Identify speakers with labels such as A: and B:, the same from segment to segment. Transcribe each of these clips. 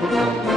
A: Thank you.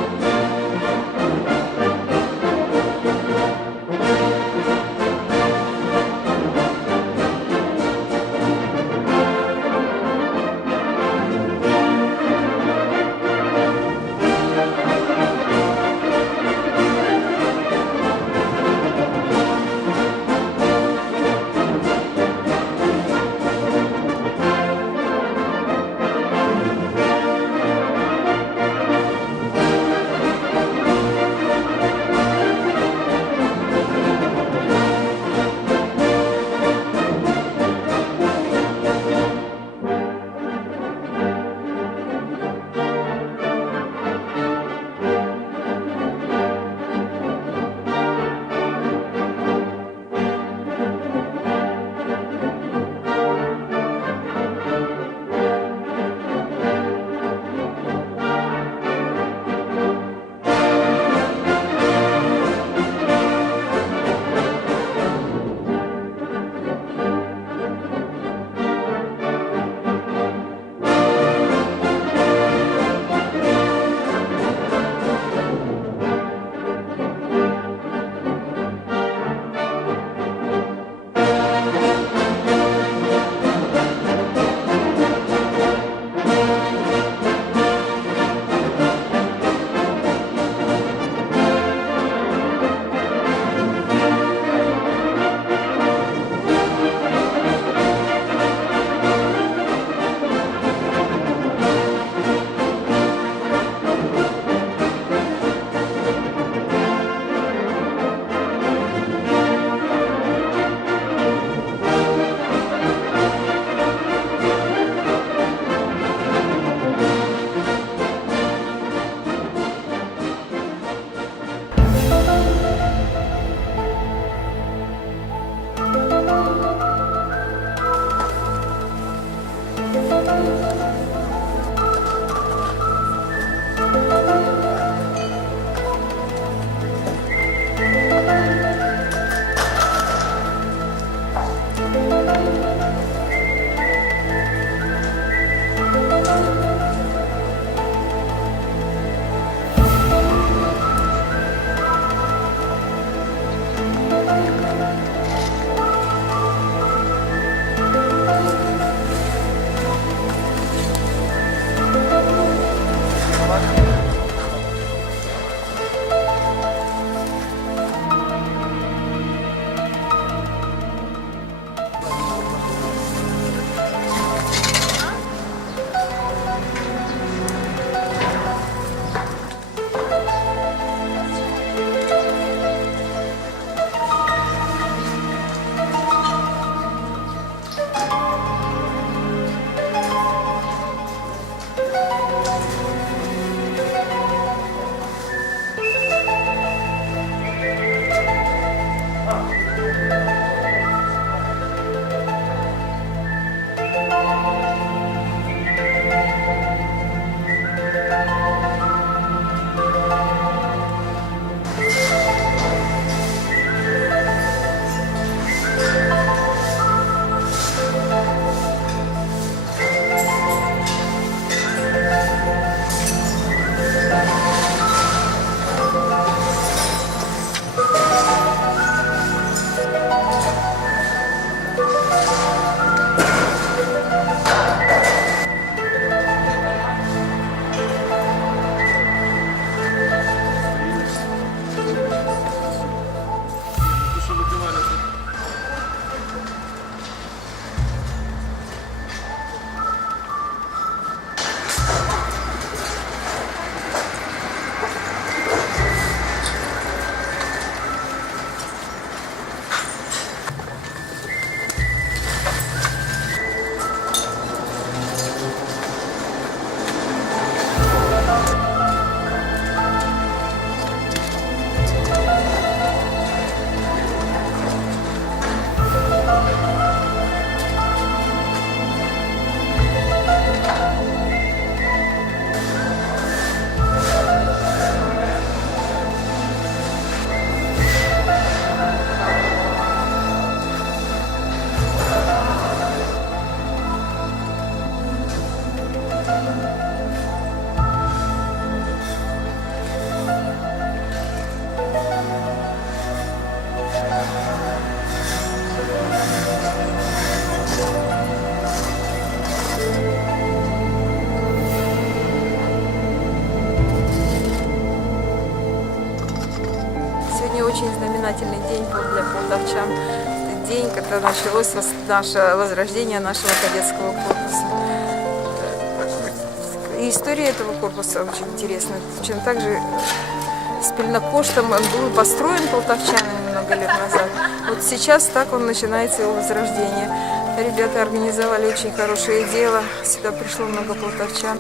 A: Знаменательный день был для полтавчан. День, когда началось наше возрождение нашего кадетского корпуса. И история этого корпуса очень интересная. Причем также с Пельнокоштом он был построен полтавчанами много лет назад. Вот сейчас так он начинается его возрождение. Ребята организовали очень хорошее дело. Сюда пришло много полтавчан.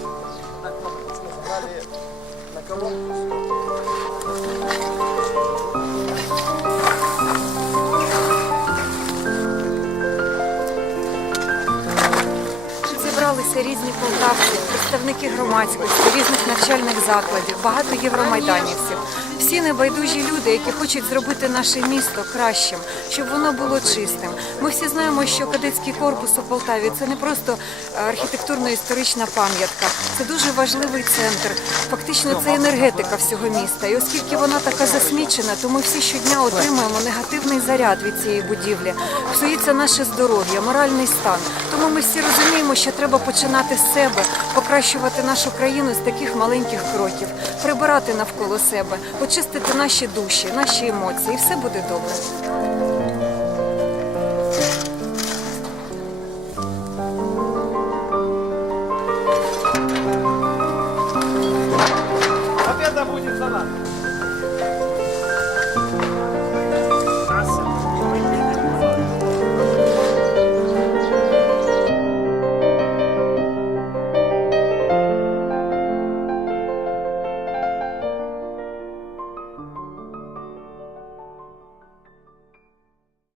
B: Полтавці, представники громадськості, різних навчальних закладів, багато євромайданівців. Всі небайдужі люди, які хочуть зробити наше місто кращим, щоб воно було чистим. Ми всі знаємо, що кадетський корпус у Полтаві це не просто е, архітектурно-історична пам'ятка, це дуже важливий центр. Фактично, це енергетика всього міста. І оскільки вона така засмічена, то ми всі щодня отримуємо негативний заряд від цієї будівлі. Псується наше здоров'я, моральний стан. Тому ми всі розуміємо, що треба починати з себе, покращувати нашу країну з таких маленьких кроків, прибирати навколо себе, очистити наші душі, наші емоції, і все буде добре.